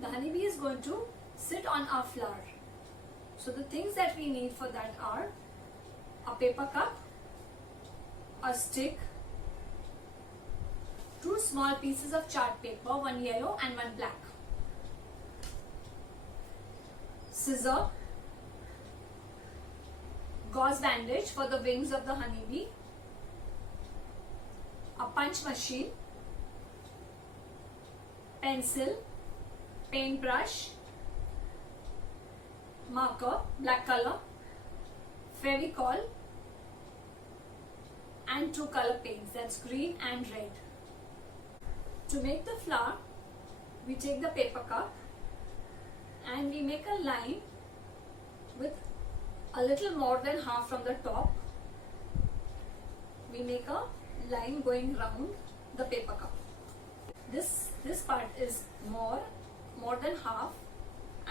the honeybee is going to sit on our flower. So the things that we need for that are a paper cup, a stick, 2 small pieces of chart paper, one yellow and one black, scissor, gauze bandage for the wings of the honeybee, a punch machine, pencil, paintbrush, marker, black color, Fevicol, and 2 color paints, that's green and red. To make the flower, we take the paper cup and we make a line with a little more than half from the top. We make a line going round the paper cup. This part is more than half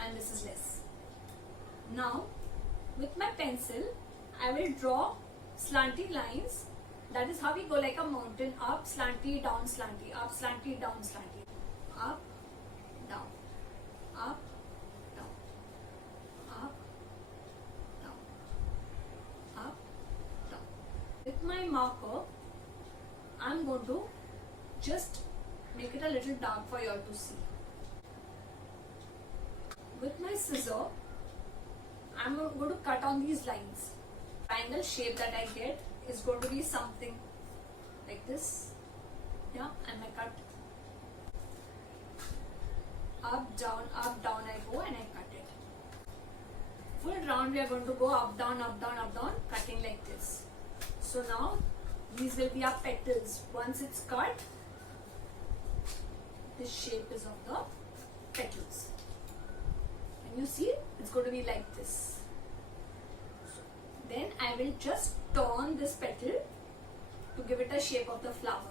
and this is less. Now with my pencil I will draw slanty lines. That is how we go like a mountain, up slanty, down slanty, up slanty, down slanty, up, down, up, down, up, down, up, down. With my marker I am going to just make it a little dark for you all to see. With my scissor I am going to cut on these lines. Triangle shape that I get is going to be something like this. Yeah, and I cut up down I go and I cut it. Full round we are going to go up down, cutting like this. So now these will be our petals. Once it's cut, this shape is of the petals. And you see it's going to be like this. Then I will just turn this petal to give it a shape of the flower.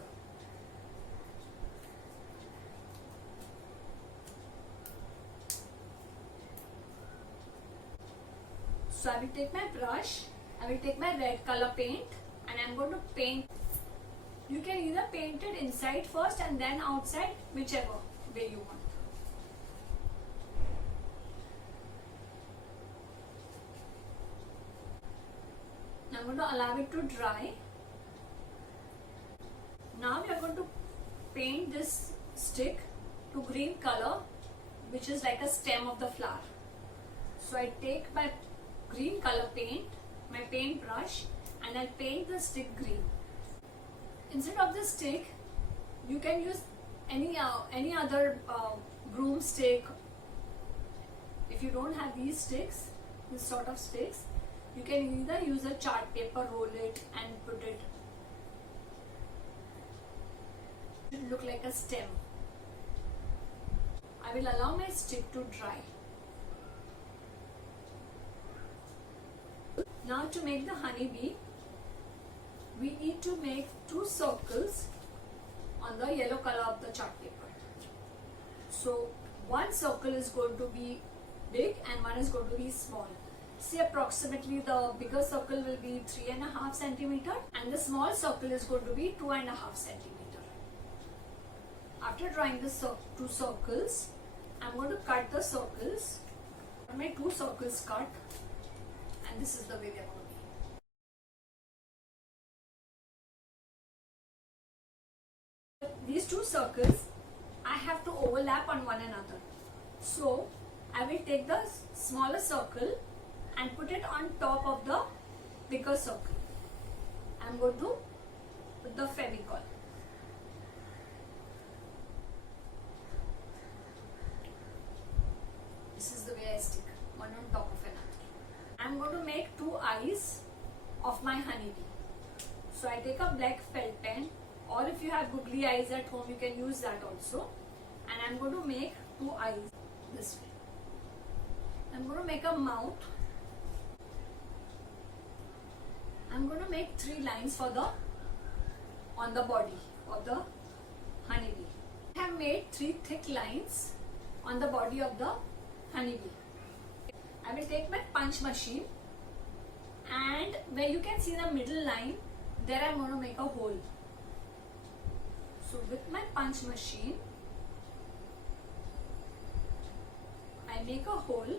So I will take my brush, I will take my red color paint and I am going to paint. You can either paint it inside first and then outside, whichever way you want. I'm going to allow it to dry. Now we are going to paint this stick to green color, which is like a stem of the flower. So I take my green color paint, my paintbrush, and I paint the stick green. Instead of the stick, you can use any other broomstick. If you don't have these sticks, this sort of sticks, you can either use a chart paper, roll it and put it. It will look like a stem. I will allow my stick to dry. Now to make the honeybee, we need to make 2 circles on the yellow color of the chart paper. So one circle is going to be big and one is going to be small. See, approximately the bigger circle will be 3.5 centimeter and the small circle is going to be 2.5 centimeter. After drawing the 2 circles, I am going to cut the circles. My 2 circles cut, and this is the way they are going to be. These 2 circles I have to overlap on one another. So I will take the smaller circle and put it on top of the bigger circle. I am going to put the Fevicol. This is the way I stick, one on top of another. I am going to make 2 eyes of my honeybee. So I take a black felt pen, or if you have googly eyes at home, you can use that also. And I am going to make 2 eyes this way. I am going to make a mouth. I am going to make 3 lines for on the body of the honeybee. I have made 3 thick lines on the body of the honeybee. I will take my punch machine, and where you can see the middle line, there I am going to make a hole. So with my punch machine, make a hole in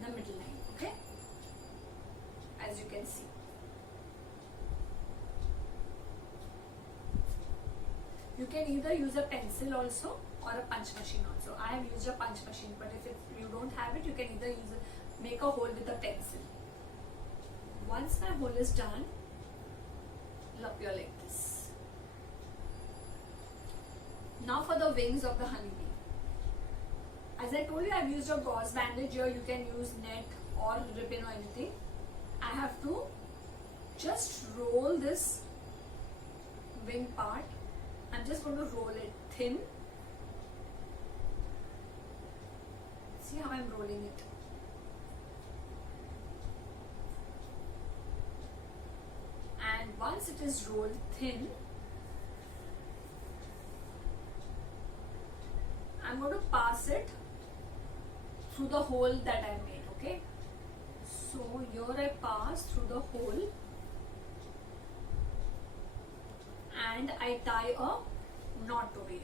the middle line, okay? As you can see. You can either use a pencil also or a punch machine also. I have used a punch machine, but if you don't have it, you can either make a hole with a pencil. Once my hole is done, it'll appear like this. Now for the wings of the honeybee. As I told you, I've used a gauze bandage here. You can use net or ribbon or anything. I have to just roll this wing part. I'm just going to roll it thin. See how I'm rolling it. And once it is rolled thin, I'm going to pass it through the hole that I made, okay? So here I pass through the hole and I tie a knot over here.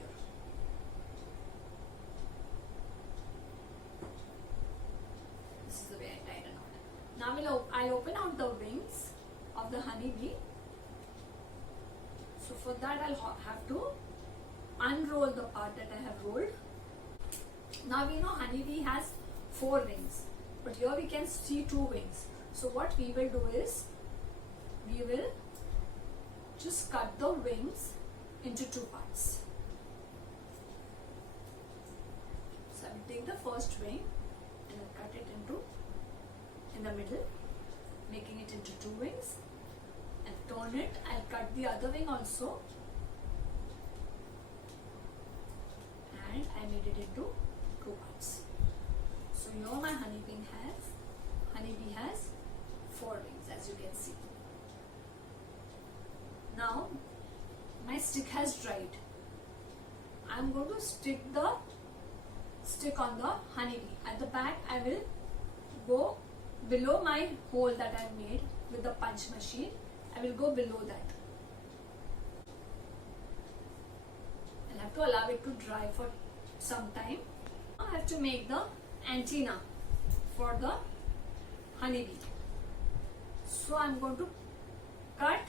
This is the way I tied a knot. Now I'll open out the wings of the honeybee. So for that I'll have to unroll the part that I have rolled. Now we know honeybee has 4 wings, but here we can see 2 wings. So what we will do is, we will just cut the wings into 2 parts. So I will take the first wing and I'll cut it in the middle, making it into 2 wings, and turn it. I'll cut the other wing also, and I made it into 2 parts. So here my honeybee has 4 wings, as you can see. Now my stick has dried. I'm going to stick on the honeybee. At the back I will go below my hole that I made with the punch machine. I will go below that. I'll have to allow it to dry for some time. I have to make the antenna for the honeybee. So I'm going to cut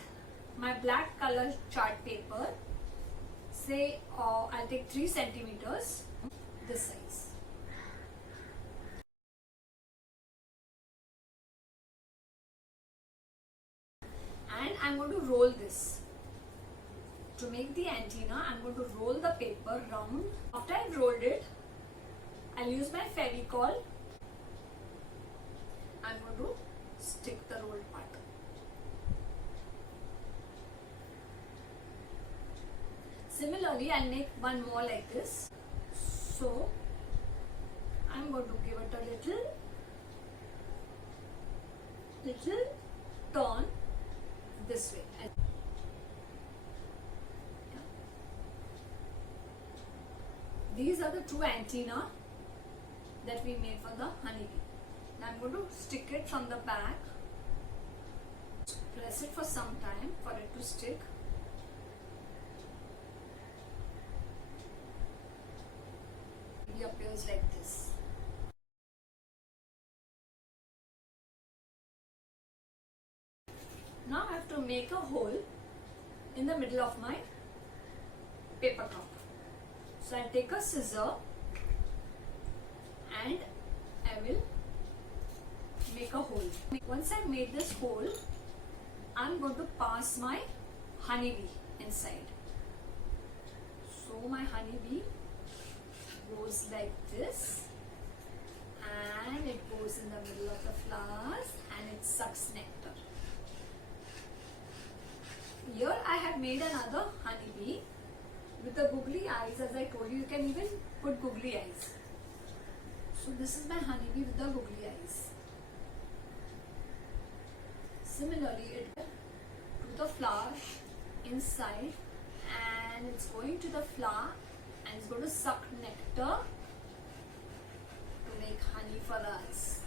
my black color chart paper. Say I'll take 3 centimeters, this size. And I'm going to roll this. To make the antenna, I'm going to roll the paper round. After I've rolled it, I'll use my Fevicol. I'm going to stick the rolled part. Similarly, I'll make one more like this. So, I'm going to give it a little turn this way. These are the 2 antennae that we made for the honeybee. Now I'm going to stick it from the back. Press it for some time for it to stick. It appears like this. Now I have to make a hole in the middle of my paper cup. So I'll take a scissor and I will make a hole. Once I've made this hole, I'm going to pass my honeybee inside. So my honeybee goes like this and it goes in the middle of the flowers and it sucks nectar. Here I have made another honeybee with the googly eyes. As I told you, you can even put googly eyes. So this is my honeybee with the googly eyes. Similarly, it to the flower inside and it's going to the flower and it's going to suck nectar to make honey for us.